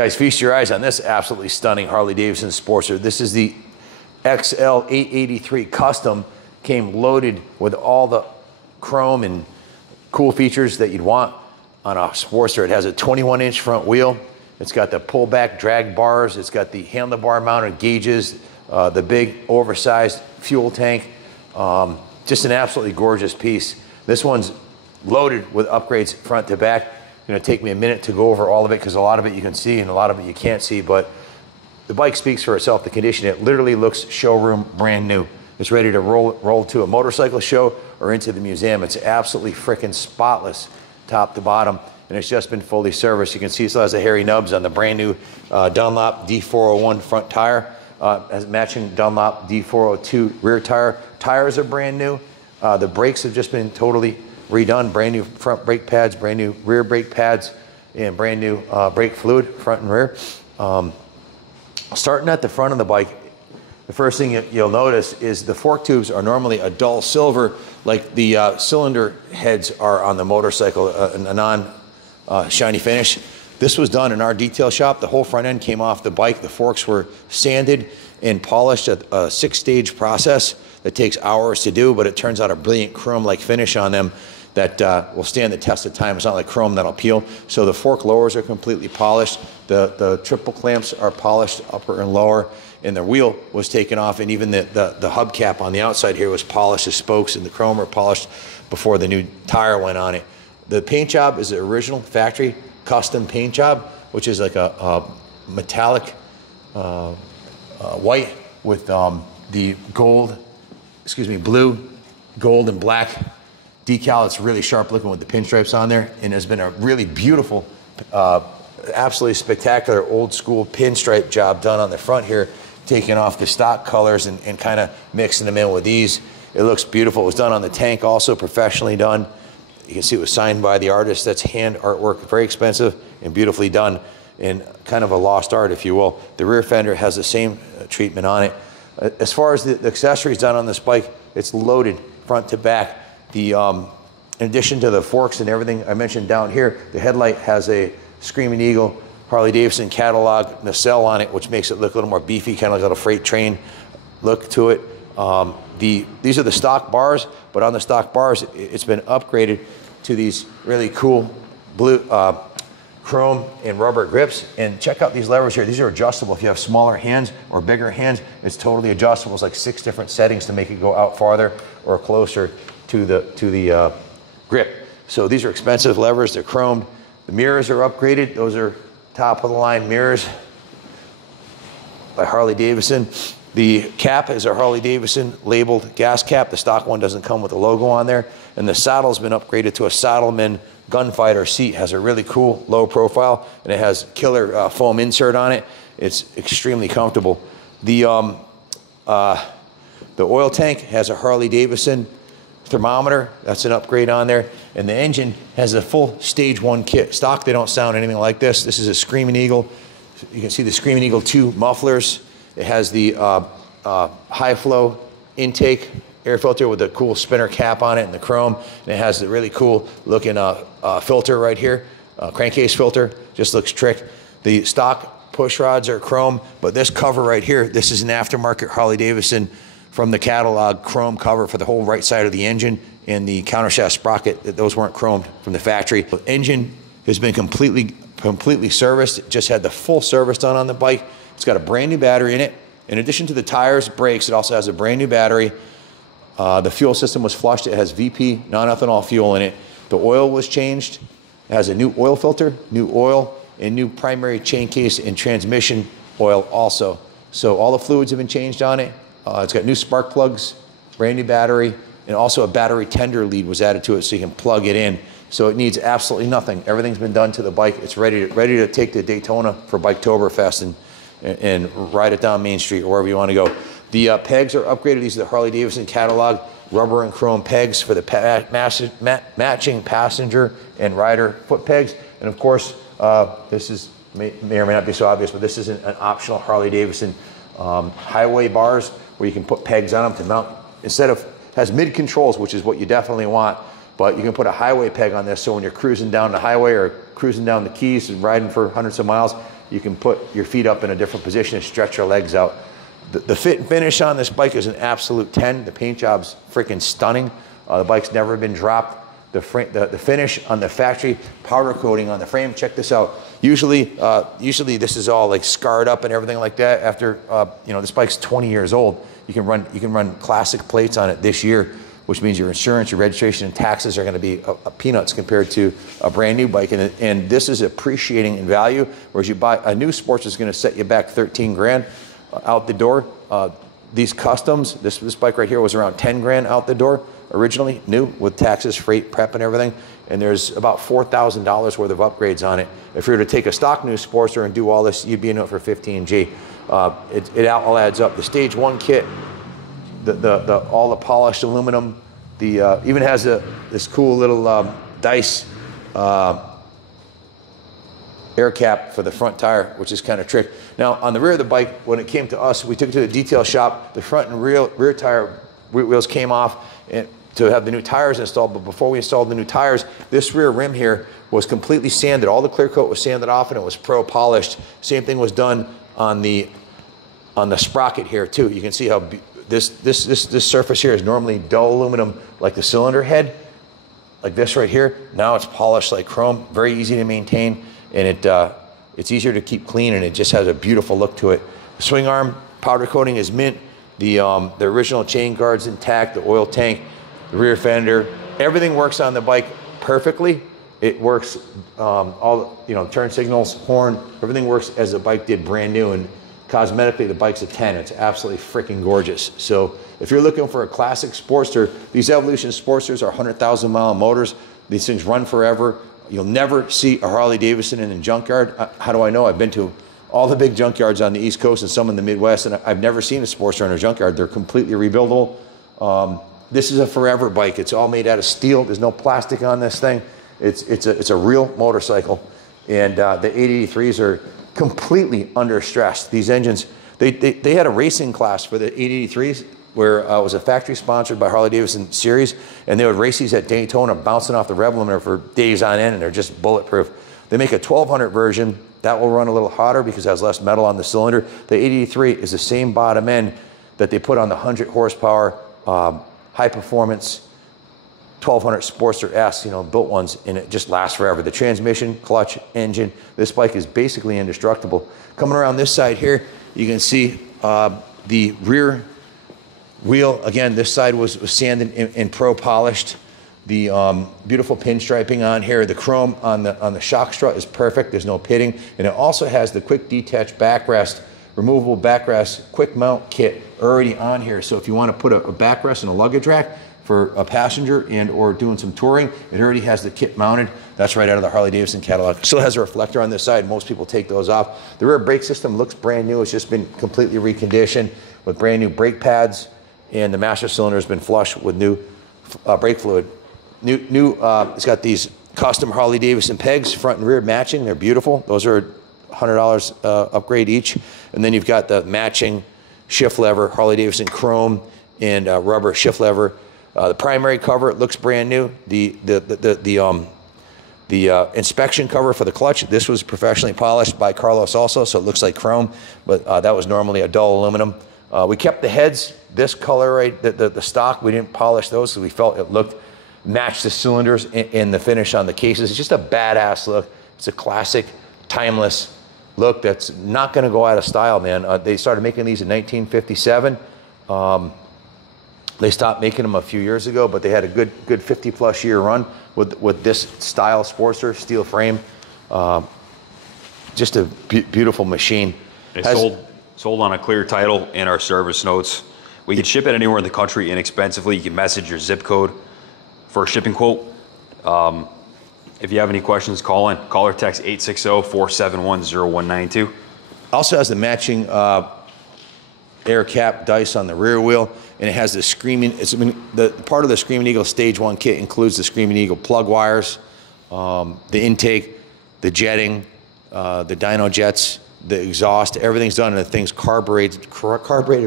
Guys, feast your eyes on this absolutely stunning Harley-Davidson Sportster. This is the XL883 Custom. Came loaded with all the chrome and cool features that you'd want on a Sportster. It has a 21-inch front wheel. It's got the pullback drag bars. It's got the handlebar mounted gauges, the big oversized fuel tank. Just an absolutely gorgeous piece. This one's loaded with upgrades front to back. It's gonna take me a minute to go over all of it because a lot of it you can see and a lot of it you can't see, but the bike speaks for itself, the condition. It literally looks showroom brand new. It's ready to roll to a motorcycle show or into the museum. It's absolutely freaking spotless top to bottom, and it's just been fully serviced. You can see it still has the hairy nubs on the brand new Dunlop D401 front tire, has matching Dunlop D402 rear tire. Tires are brand new. The brakes have just been totally redone. Brand new front brake pads, brand new rear brake pads, and brand new brake fluid front and rear. Starting at the front of the bike, the first thing you'll notice is the fork tubes are normally a dull silver, like the cylinder heads are on the motorcycle, a non-shiny finish. This was done in our detail shop. The whole front end came off the bike. The forks were sanded and polished at a 6-stage process that takes hours to do, but it turns out a brilliant chrome-like finish on them that will stand the test of time. It's not like chrome that'll peel. So the fork lowers are completely polished. The triple clamps are polished upper and lower, and the wheel was taken off, and even the hubcap on the outside here was polished. The spokes and the chrome were polished before the new tire went on it. The paint job is the original factory custom paint job, which is like a metallic white with the blue, gold, and black decal. It's really sharp looking with the pinstripes on there, and there's been a really beautiful, absolutely spectacular old school pinstripe job done on the front here, taking off the stock colors and kind of mixing them in with these. It looks beautiful. It was done on the tank, also professionally done. You can see it was signed by the artist. That's hand artwork, very expensive and beautifully done, and kind of a lost art, if you will. The rear fender has the same treatment on it. As far as the accessories done on this bike, it's loaded front to back. In addition to the forks and everything I mentioned down here, the headlight has a Screaming Eagle Harley-Davidson catalog nacelle on it, which makes it look a little more beefy, kind of like a freight train look to it. These are the stock bars, but on the stock bars, it's been upgraded to these really cool blue chrome and rubber grips. And check out these levers here. These are adjustable. If you have smaller hands or bigger hands, it's totally adjustable. It's like 6 different settings to make it go out farther or closer to the grip. So these are expensive levers. They're chromed. The mirrors are upgraded. Those are top of the line mirrors by Harley-Davidson. The cap is a Harley-Davidson labeled gas cap. The stock one doesn't come with a logo on there. And the saddle's been upgraded to a Saddleman Gunfighter seat. Has a really cool low profile, and it has killer foam insert on it. It's extremely comfortable. The oil tank has a Harley-Davidson thermometer. That's an upgrade on there. And the engine has a full stage 1 kit. Stock, they don't sound anything like this. This is a Screaming Eagle. You can see the Screaming Eagle 2 mufflers. It has the high flow intake air filter with a cool spinner cap on it and the chrome. And it has the really cool looking filter right here, crankcase filter. Just looks trick. The stock push rods are chrome, but this cover right here, this is an aftermarket Harley-Davidson from the catalog chrome cover for the whole right side of the engine and the countershaft sprocket. Those weren't chromed from the factory. The engine has been completely serviced. It just had the full service done on the bike. It's got a brand new battery in it. In addition to the tires, brakes, it also has a brand new battery. The fuel system was flushed. It has VP non-ethanol fuel in it. The oil was changed. It has a new oil filter, new oil, and new primary chain case and transmission oil also. So all the fluids have been changed on it. It's got new spark plugs, brand new battery, and also a battery tender lead was added to it so you can plug it in. So it needs absolutely nothing. Everything's been done to the bike. It's ready to take to Daytona for Biketoberfest and ride it down Main Street or wherever you want to go. The pegs are upgraded. These are the Harley-Davidson catalog rubber and chrome pegs for the matching passenger and rider foot pegs. And of course, this may or may not be so obvious, but this is an optional Harley-Davidson highway bars where you can put pegs on them to mount. Instead of, has mid controls, which is what you definitely want, but you can put a highway peg on this so when you're cruising down the highway or cruising down the Keys and riding for hundreds of miles, You can put your feet up in a different position and stretch your legs out. The fit and finish on this bike is an absolute 10. The paint job's freaking stunning. The bike's never been dropped. The finish on the factory powder coating on the frame, check this out. Usually this is all like scarred up and everything like that. After you know, this bike's 20 years old. You can run classic plates on it this year, which means your insurance, your registration, and taxes are going to be peanuts compared to a brand new bike. And this is appreciating in value, whereas you buy a new Sportster is going to set you back 13 grand out the door. These customs, this bike right here was around 10 grand out the door originally, new, with taxes, freight, prep, and everything. And there's about $4,000 worth of upgrades on it. If you were to take a stock new Sportster and do all this, you'd be in it for 15G. It all adds up. The Stage 1 kit, all the polished aluminum, even has this cool little dice air cap for the front tire, which is kind of trick. Now, on the rear of the bike, when it came to us, we took it to the detail shop. The front and rear tire wheels came off and to have the new tires installed, but before we installed the new tires, this rear rim here was completely sanded. All the clear coat was sanded off and it was pro polished. Same thing was done on the sprocket here too. You can see how this surface here is normally dull aluminum like the cylinder head, like this right here. Now it's polished like chrome, very easy to maintain, and it's easier to keep clean, and it just has a beautiful look to it. The swing arm powder coating is mint. The original chain guard's intact, the oil tank, the rear fender, everything works on the bike perfectly. It works, all, you know, turn signals, horn, everything works as the bike did brand new, and cosmetically the bike's a 10. It's absolutely freaking gorgeous. So if you're looking for a classic Sportster, these Evolution Sportsters are 100,000 mile motors. These things run forever. You'll never see a Harley Davidson in a junkyard. How do I know? I've been to all the big junkyards on the East Coast and some in the Midwest, and I've never seen a Sportster in a junkyard. They're completely rebuildable. This is a forever bike. It's all made out of steel. There's no plastic on this thing. It's a real motorcycle, and the 883s are completely under stress. These engines, they had a racing class for the 883s where it was a factory sponsored by Harley Davidson series, and they would race these at Daytona, bouncing off the rev limiter for days on end, and they're just bulletproof. They make a 1200 version that will run a little hotter because it has less metal on the cylinder. The 883 is the same bottom end that they put on the 100 horsepower high performance 1200 Sportster S, you know, built ones, and it just lasts forever. The transmission, clutch, engine, this bike is basically indestructible. Coming around this side here, you can see the rear wheel. Again, this side was sanded and pro polished. The beautiful pinstriping on here. The chrome on the shock strut is perfect. There's no pitting, and it also has the quick detach backrest, removable backrest, quick mount kit already on here. So if you want to put a backrest in a luggage rack for a passenger and or doing some touring, it already has the kit mounted. That's right out of the Harley Davidson catalog. Still has a reflector on this side. Most people take those off. The rear brake system looks brand new. It's just been completely reconditioned with brand new brake pads, and the master cylinder has been flush with new brake fluid. It's got these custom Harley Davidson pegs, front and rear matching. They're beautiful. Those are $100 upgrade each. And then you've got the matching shift lever, Harley Davidson chrome and rubber shift lever. The primary cover, it looks brand new. The inspection cover for the clutch, this was professionally polished by Carlos also, so it looks like chrome, but that was normally a dull aluminum. We kept the heads this color, right? The stock, we didn't polish those because we felt it matched the cylinders and the finish on the cases. It's just a badass look. It's a classic, timeless look that's not going to go out of style, man. They started making these in 1957. They stopped making them a few years ago, but they had a good 50-plus year run with this style Sportster, steel frame. Just a beautiful machine. It's sold on a clear title in our service notes. We can ship it anywhere in the country inexpensively. You can message your zip code for a shipping quote. If you have any questions, call in. Call or text 860-471-0192. Also has the matching air cap dice on the rear wheel, and it has the Screaming, the part of the Screaming Eagle Stage 1 kit includes the Screaming Eagle plug wires, the intake, the jetting, the dyno jets, the exhaust, everything's done, and the thing's carbureted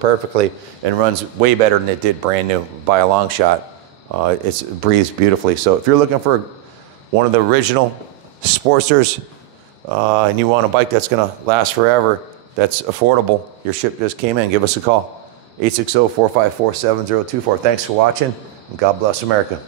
perfectly and runs way better than it did brand new by a long shot. It breathes beautifully. So if you're looking for one of the original Sportsters and you want a bike that's going to last forever, that's affordable, your ship just came in, give us a call. 860-454-7024. Thanks for watching, and God bless America.